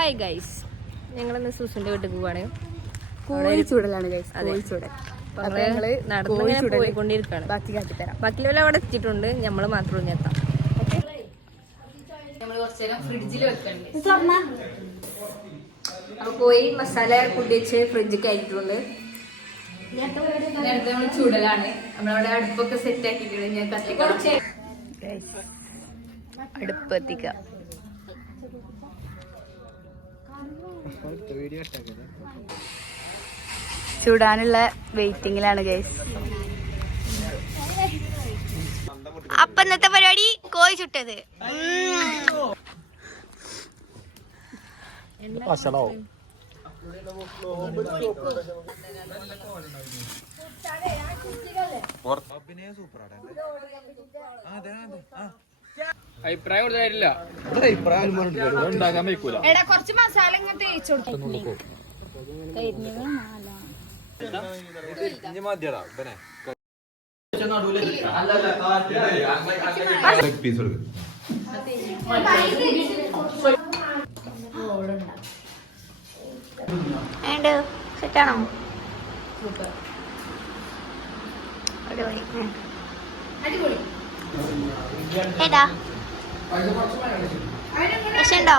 Hi guys, ഞങ്ങളിന്ന് സൂസിന്റെ വീട്ടിൽ പോവാണ്. കോഴിച്ചൂടലാണ് നടന്ന് പോയിക്കൊണ്ടിരിക്കുകയാണ്. ബാക്കിയെല്ലാം അവിടെ എത്തിയിട്ടുണ്ട്, നമ്മള് മാത്രം എത്താം. നമ്മൾ കുറച്ചു നേരം ഫ്രിഡ്ജിൽ വെക്കണ്ടേ. അപ്പൊ പോയി മസാല കൂട്ടി വെച്ച് ഫ്രിഡ്ജിൽ കയറ്റിട്ടുണ്ട്. നമ്മൾ ചൂടലാണ്. നമ്മളവിടെ അടുപ്പൊക്കെ സെറ്റ് ആക്കിയിട്ട് ഞാൻ കത്തിക്കണം. അടുപ്പ് എത്തിക്കാം. ചൂടാനുള്ള വെയിറ്റിംഗിലാണ് ഗൈസ്. അപ്പൊ ഇന്നത്തെ പരിപാടി കോഴി ചുട്ടത്. അഭിപ്രായം കൊടുത്തില്ല. എടാ കുറച്ച് മസാല ഇങ്ങനെ തേച്ചു കൊടുത്തു. സെറ്റാണോ? അടിപൊളി. ഏടാ രസമുണ്ടോ?